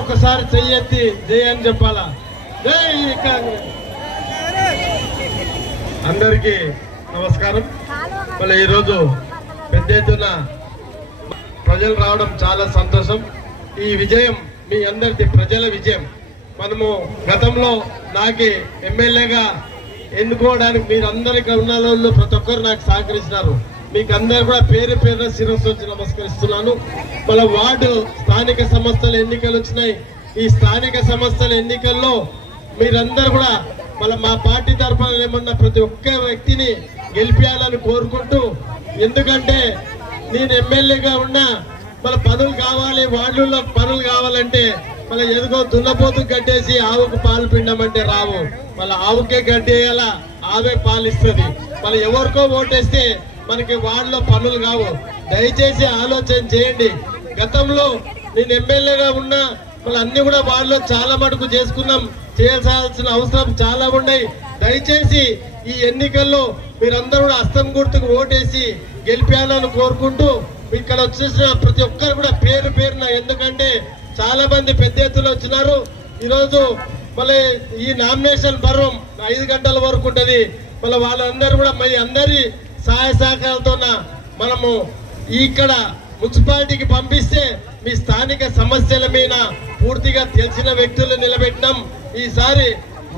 ఒక్కసారి చెయ్యెత్తి జై అని చెప్పాలా? జై కాంగ్రెస్. అందరికీ నమస్కారం. మళ్ళీ ఈరోజు పెద్ద ఎత్తున ప్రజలు రావడం చాలా సంతోషం. ఈ విజయం మీ అందరిది ప్రజల విజయం. మనము గతంలో నాకు ఎమ్మెల్యేగా ఎన్నుకోవడానికి మీరు అందరికీ ఉన్న వాళ్ళు ప్రతి ఒక్కరు నాకు సహకరించినారు. మీకు అందరు కూడా పేరు పేరున శిరస్సు వచ్చి నమస్కరిస్తున్నాను. మన వార్డు స్థానిక సంస్థల ఎన్నికలు వచ్చినాయి. ఈ స్థానిక సంస్థల ఎన్నికల్లో మీరందరూ కూడా మా పార్టీ తరఫున ఏమన్నా ప్రతి ఒక్క వ్యక్తిని గెలిపించాలని కోరుకుంటూ, ఎందుకంటే నేను ఎమ్మెల్యేగా ఉన్నా పనులు కావాలి, వార్డుల్లో పనులు కావాలంటే ఎదుగో దున్నపోతు కట్టేసి ఆవుకు పాలు పిండమంటే రావు. ఆవుకే గడ్డేయాల, ఆవే పాలిస్తుంది. ఎవరికో ఓటేస్తే మనకి వార్డులో పనులు కావు. దయచేసి ఆలోచన చేయండి. గతంలో నేను ఎమ్మెల్యేగా ఉన్నా అన్ని కూడా వార్డులో చాలా మటుకు చేసుకున్నాం. చేయాల్సిన అవసరం చాలా ఉన్నాయి. దయచేసి ఈ ఎన్నికల్లో మీరందరూ కూడా హస్తం గుర్తుకు ఓటేసి గెలిపాలని కోరుకుంటూ, ఇక్కడ వచ్చేసిన ప్రతి ఒక్కరు కూడా పేరు పేరున, ఎందుకంటే చాలా మంది పెద్ద ఎత్తున వచ్చినారు. ఈరోజు ఈ నామినేషన్ పర్వం 5 గంటల వరకు ఉంటది. వాళ్ళందరూ కూడా మీ అందరి సహాయ సహకారాలతో మనము ఇక్కడ మున్సిపాలిటీకి పంపిస్తే మీ స్థానిక సమస్యల మీద పూర్తిగా తెలిసిన వ్యక్తులు నిలబెట్టినాం. ఈసారి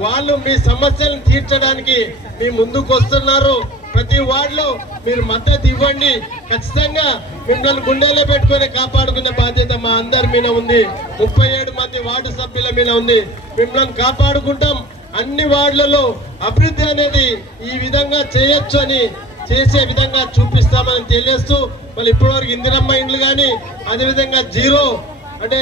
వాళ్ళు మీ సమస్యలను తీర్చడానికి మీ ముందుకు వస్తున్నారు. ప్రతి వార్డులో మీరు మద్దతు ఇవ్వండి. ఖచ్చితంగా మిమ్మల్ని గుండెల్లో పెట్టుకుని కాపాడుకునే బాధ్యత మా అందరి మీద ఉంది. 37 మంది వార్డు సభ్యుల మీద ఉంది. మిమ్మల్ని కాపాడుకుంటాం. అన్ని వార్డులలో అభివృద్ధి అనేది ఈ విధంగా చేయొచ్చు అని చేసే విధంగా చూపిస్తామని తెలియస్తూ, ఇప్పటివరకు ఇందిరమ్మ ఇండ్లు కానీ, అదేవిధంగా జీరో అంటే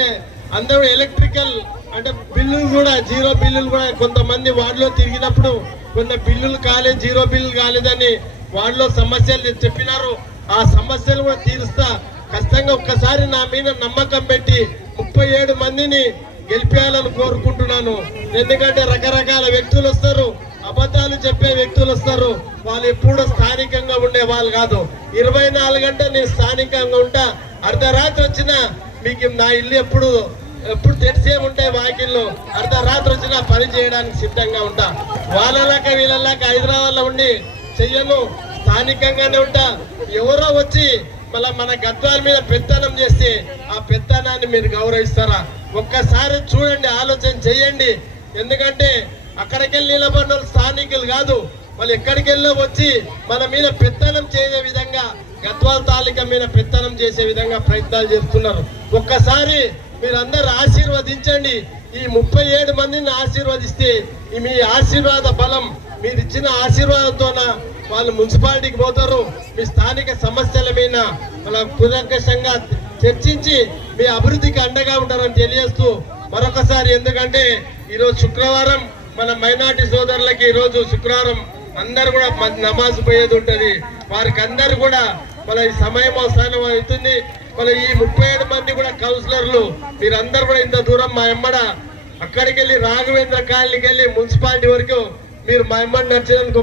అందరూ ఎలక్ట్రికల్ అంటే బిల్లులు కూడా, జీరో బిల్లులు కూడా కొంతమంది వార్డులో తిరిగినప్పుడు కొన్ని బిల్లులు కాలేదు, జీరో బిల్లులు కాలేదని వార్డులో సమస్యలు చెప్పినారు. ఆ సమస్యలు కూడా తీరుస్తా. ఖచ్చితంగా ఒక్కసారి నా మీద నమ్మకం పెట్టి 37 మందిని గెలిపేయాలని కోరుకుంటున్నాను. ఎందుకంటే రకరకాల వ్యక్తులు వస్తారు, అబద్ధాలు చెప్పే వ్యక్తులు వస్తారు. వాళ్ళు ఎప్పుడు స్థానికంగా ఉండే వాళ్ళు కాదు. 24 గంటలు నేను స్థానికంగా ఉంటా. అర్ధరాత్రి వచ్చినా మీకు నా ఇల్లు ఎప్పుడు తెరిసే ఉంటాయి. వాకిళ్ళు అర్ధరాత్రి వచ్చినా పని చేయడానికి సిద్ధంగా ఉంటా. వాళ్ళలాగా వీళ్ళలాగా హైదరాబాద్ లో ఉండి చెయ్యను, స్థానికంగానే ఉంటా. ఎవరో వచ్చి మన గద్వాల మీద పెత్తనం చేస్తే ఆ పెత్తనాన్ని మీరు గౌరవిస్తారా? ఒక్కసారి చూడండి, ఆలోచన చెయ్యండి. ఎందుకంటే అక్కడికి వెళ్ళి నిలబడిన స్థానికులు కాదు, ఎక్కడికి వెళ్ళి వచ్చి మన మీద పెత్తనం చేసే విధంగా, గద్వాల తాలూకా మీద పెత్తనం చేసే విధంగా ప్రయత్నాలు చేస్తున్నారు. ఒక్కసారి మీరందరూ ఆశీర్వదించండి. ఈ 37 మందిని ఆశీర్వదిస్తే మీ ఆశీర్వాద బలం, మీరు ఇచ్చిన ఆశీర్వాదంతో వాళ్ళు మున్సిపాలిటీకి పోతారు. మీ స్థానిక సమస్యల మీద కూలంకషంగా చర్చించి మీ అభివృద్ధికి అండగా ఉంటారని తెలియజేస్తూ మరొకసారి, ఎందుకంటే ఈరోజు శుక్రవారం మన మైనార్టీ సోదరులకి, ఈరోజు శుక్రవారం అందరు కూడా నమాజ్ పోయేది ఉంటది. వారికి అందరు కూడా ఈ సమయం అవసరం అవుతుంది. ఈ 37 మంది కూడా కౌన్సిలర్లు మీరందరూ కూడా ఇంత దూరం మా ఎమ్మడ అక్కడికి వెళ్ళి రాఘవేంద్ర కాలనీకి వెళ్ళి మున్సిపాలిటీ వరకు మీరు మా ఎమ్మడి నడిచేందుకు